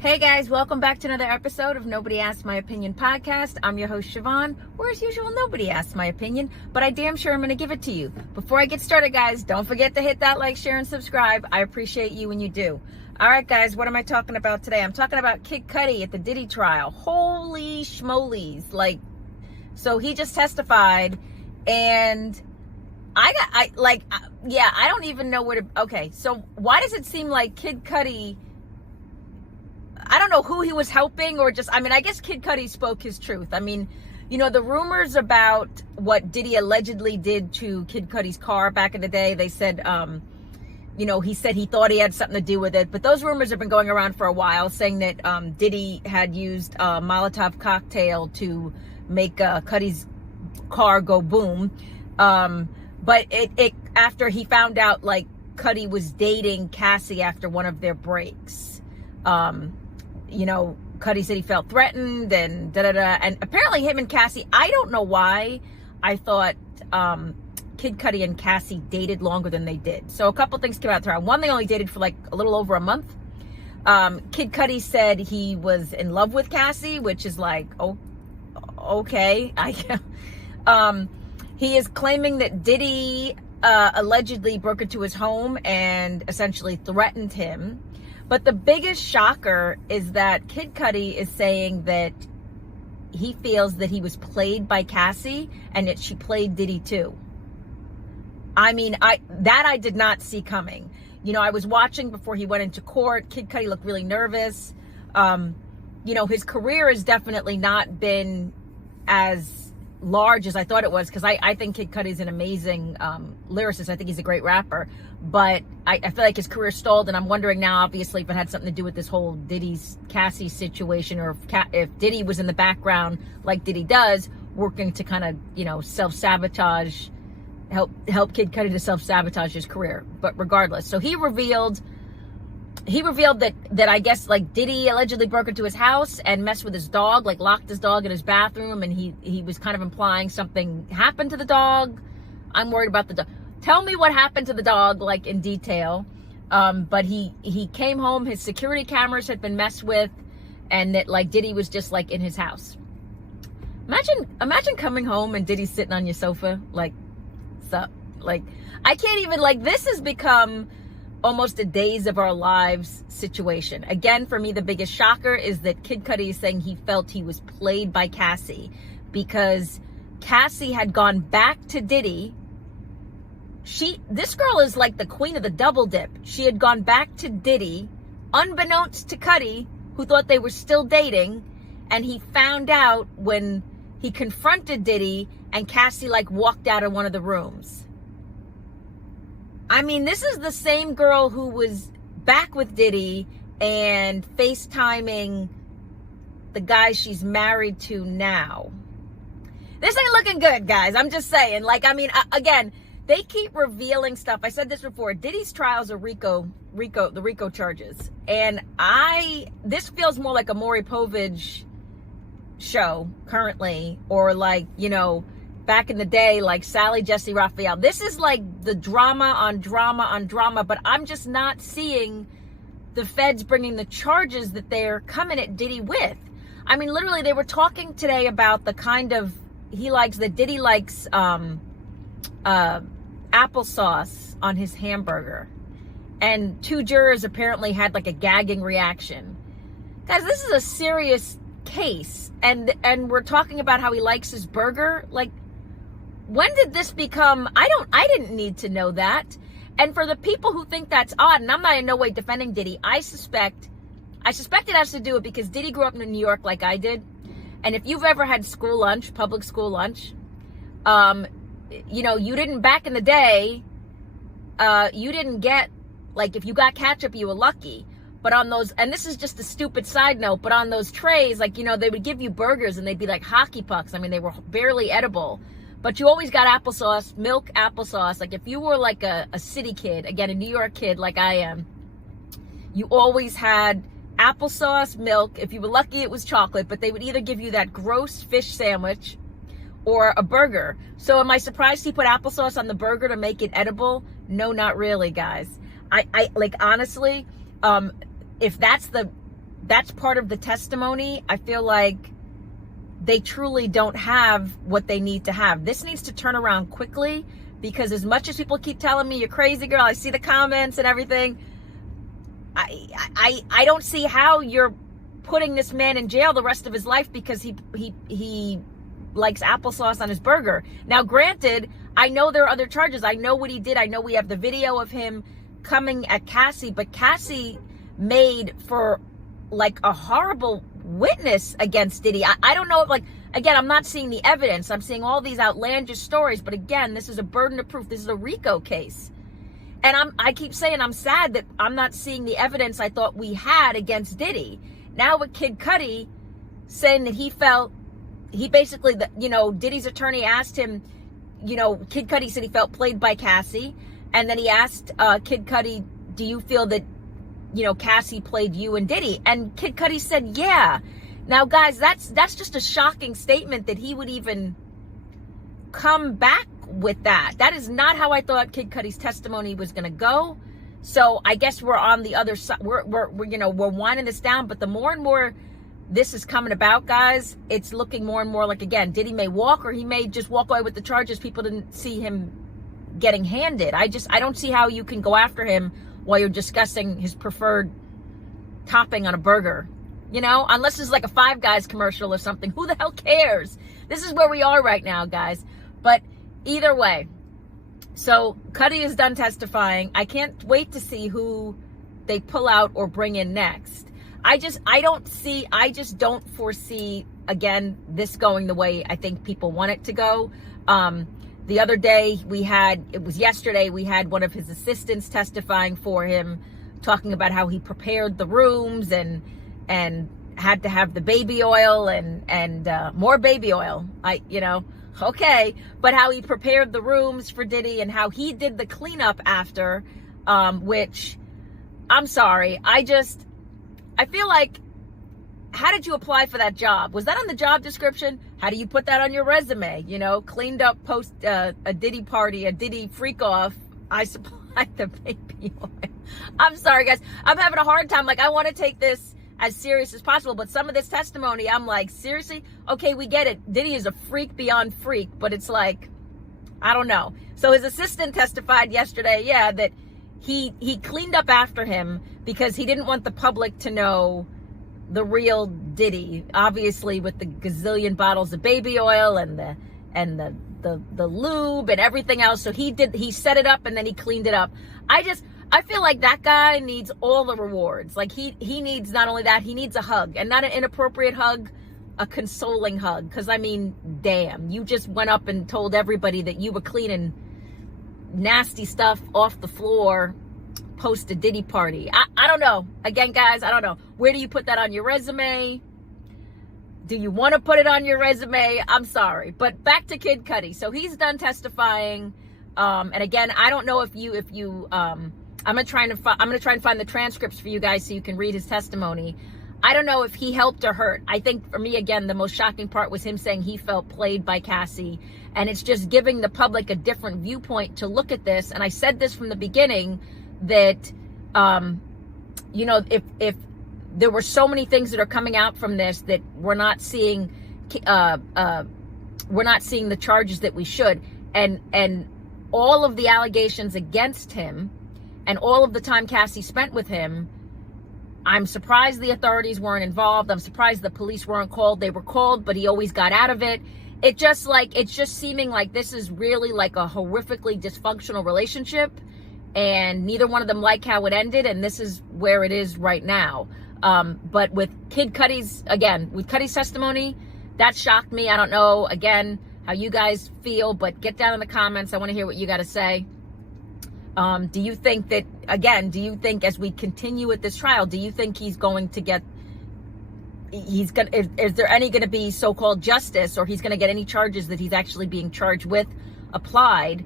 Hey guys, welcome back to another episode of Nobody Asked My Opinion podcast. I'm your host Siobhan, where as usual, nobody asked my opinion, but I damn sure I'm going to give it to you. Before I get started, guys, don't forget to hit that like, share, and subscribe. I appreciate you when you do. All right, guys, what am I talking about today? I'm talking about Kid Cudi at the Diddy trial. Holy schmolies. So he just testified, and I don't even know where to, okay, so why does it seem like Kid Cudi, I don't know who he was helping or just, I guess Kid Cudi spoke his truth. The rumors about what Diddy allegedly did to Kid Cudi's car back in the day, they said, he said he thought he had something to do with it. But those rumors have been going around for a while, saying that Diddy had used a Molotov cocktail to make Cudi's car go boom. But it after he found out, like, Cudi was dating Cassie after one of their breaks. Cudi said he felt threatened and and apparently him and Cassie, I don't know why I thought Kid Cudi and Cassie dated longer than they did. So a couple things came out there. One, they only dated for like a little over a month. Kid Cudi said he was in love with Cassie, which is like, oh, okay. He is claiming that Diddy allegedly broke into his home and essentially threatened him. But the biggest shocker is that Kid Cudi is saying that he feels that he was played by Cassie and that she played Diddy too. I did not see coming. I was watching before he went into court. Kid Cudi looked really nervous. His career has definitely not been as large as I thought it was, because I think Kid Cudi is an amazing lyricist. I think he's a great rapper, but I feel like his career stalled, and I'm wondering now, obviously, if it had something to do with this whole Diddy's Cassie situation, or if Diddy was in the background like Diddy does, working to kind of self-sabotage, help Kid Cudi to self-sabotage his career. But regardless, so he revealed that I guess, like, Diddy allegedly broke into his house and messed with his dog, like locked his dog in his bathroom, and he was kind of implying something happened to the dog. I'm worried about the dog. Tell me what happened to the dog, like, in detail. But he came home, his security cameras had been messed with, and that, like, Diddy was just, like, in his house. Imagine coming home and Diddy's sitting on your sofa, like, sup? Like, I can't even, like, this has become almost a days of our lives situation. Again, for me, the biggest shocker is that Kid Cudi is saying he felt he was played by Cassie, because Cassie had gone back to Diddy. This girl is like the queen of the double dip. She had gone back to Diddy, unbeknownst to Cudi, who thought they were still dating, and he found out when he confronted Diddy, and Cassie, like, walked out of one of the rooms. This is the same girl who was back with Diddy and FaceTiming the guy she's married to now. This ain't looking good, guys. I'm just saying. Again, they keep revealing stuff. I said this before. Diddy's trials are the RICO charges. And this feels more like a Maury Povich show currently, or back in the day, like Sally Jesse Raphael. This is like the drama on drama on drama, but I'm just not seeing the feds bringing the charges that they're coming at Diddy with. Literally, they were talking today about the kind of, Diddy likes applesauce on his hamburger. And 2 jurors apparently had like a gagging reaction. Guys, this is a serious case. And we're talking about how he likes his burger. Like, when did this become, I didn't need to know that. And for the people who think that's odd, and I'm not in no way defending Diddy, I suspect it has to do with because Diddy grew up in New York like I did. And if you've ever had school lunch, public school lunch, you didn't, back in the day, you didn't get, like, if you got ketchup, you were lucky. But on those, and this is just a stupid side note, but on those trays, like, they would give you burgers and they'd be like hockey pucks. They were barely edible. But you always got applesauce, milk applesauce. Like, if you were like a city kid, again, a New York kid like I am, you always had applesauce, milk. If you were lucky, it was chocolate. But they would either give you that gross fish sandwich or a burger. So am I surprised he put applesauce on the burger to make it edible? No, not really, guys. I like, honestly, if that's the that's part of the testimony. I feel like they truly don't have what they need to have. This needs to turn around quickly, because as much as people keep telling me you're crazy, girl, I see the comments and everything. I don't see how you're putting this man in jail the rest of his life because he likes applesauce on his burger. Now, granted, I know there are other charges. I know what he did. I know we have the video of him coming at Cassie, but Cassie made for like a horrible witness against Diddy. I don't know if, like, again, I'm not seeing the evidence. I'm seeing all these outlandish stories, but again, this is a burden of proof. This is a RICO case. And I keep saying I'm sad that I'm not seeing the evidence I thought we had against Diddy. Now with Kid Cudi saying that he basically, Diddy's attorney asked him, Kid Cudi said he felt played by Cassie. And then he asked Kid Cudi, do you feel that, Cassie played you and Diddy? And Kid Cudi said, yeah. Now, guys, that's just a shocking statement that he would even come back with that. That is not how I thought Kid Cudi's testimony was going to go. So I guess we're on the other side. We're winding this down. But the more and more this is coming about, guys, it's looking more and more like, again, Diddy may walk, or he may just walk away with the charges. People didn't see him getting handed. I don't see how you can go after him while you're discussing his preferred topping on a burger. Unless it's like a Five Guys commercial or something. Who the hell cares? This is where we are right now, guys. But either way, so Cudi is done testifying. I can't wait to see who they pull out or bring in next. I just don't foresee, again, this going the way I think people want it to go. The other day yesterday, we had one of his assistants testifying for him, talking about how he prepared the rooms and had to have the baby oil and more baby oil. Okay, but how he prepared the rooms for Diddy and how he did the cleanup after, which, I'm sorry, I feel like, how did you apply for that job? Was that on the job description? How do you put that on your resume? Cleaned up post a Diddy party, a Diddy freak off. I supplied the baby oil. I'm sorry, guys. I'm having a hard time. Like, I want to take this as serious as possible, but some of this testimony, I'm like, seriously? Okay, we get it. Diddy is a freak beyond freak, but it's like, I don't know. So his assistant testified yesterday, that he cleaned up after him because he didn't want the public to know the real Diddy, obviously, with the gazillion bottles of baby oil and the lube and everything else. So he set it up and then he cleaned it up. I feel like that guy needs all the rewards. Like, he needs not only that, he needs a hug, and not an inappropriate hug, a consoling hug. Because, damn, you just went up and told everybody that you were cleaning nasty stuff off the floor post a Diddy party. I don't know. Again, guys, I don't know. Where do you put that on your resume? Do you want to put it on your resume? I'm sorry. But back to Kid Cudi. So he's done testifying. And again, I don't know if you I'm gonna try and find the transcripts for you guys so you can read his testimony. I don't know if he helped or hurt. I think for me, again, the most shocking part was him saying he felt played by Cassie, and it's just giving the public a different viewpoint to look at this. And I said this from the beginning that, if there were so many things that are coming out from this that we're not seeing the charges that we should, and all of the allegations against him and all of the time Cassie spent with him, I'm surprised the authorities weren't involved. I'm surprised the police weren't called. They were called, but he always got out of it. It's just seeming like this is really like a horrifically dysfunctional relationship, and neither one of them like how it ended, and this is where it is right now. But with Cudi's testimony, that shocked me. I don't know, again, how you guys feel, but get down in the comments. I want to hear what you got to say. Do you think as we continue with this trial, do you think is there any going to be so-called justice, or he's going to get any charges that he's actually being charged with applied?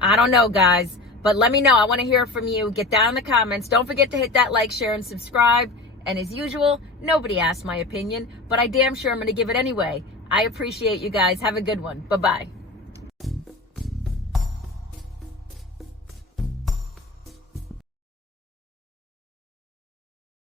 I don't know, guys, but let me know. I want to hear from you. Get down in the comments. Don't forget to hit that like, share, and subscribe. And as usual, nobody asked my opinion, but I damn sure I'm going to give it anyway. I appreciate you guys. Have a good one. Bye-bye.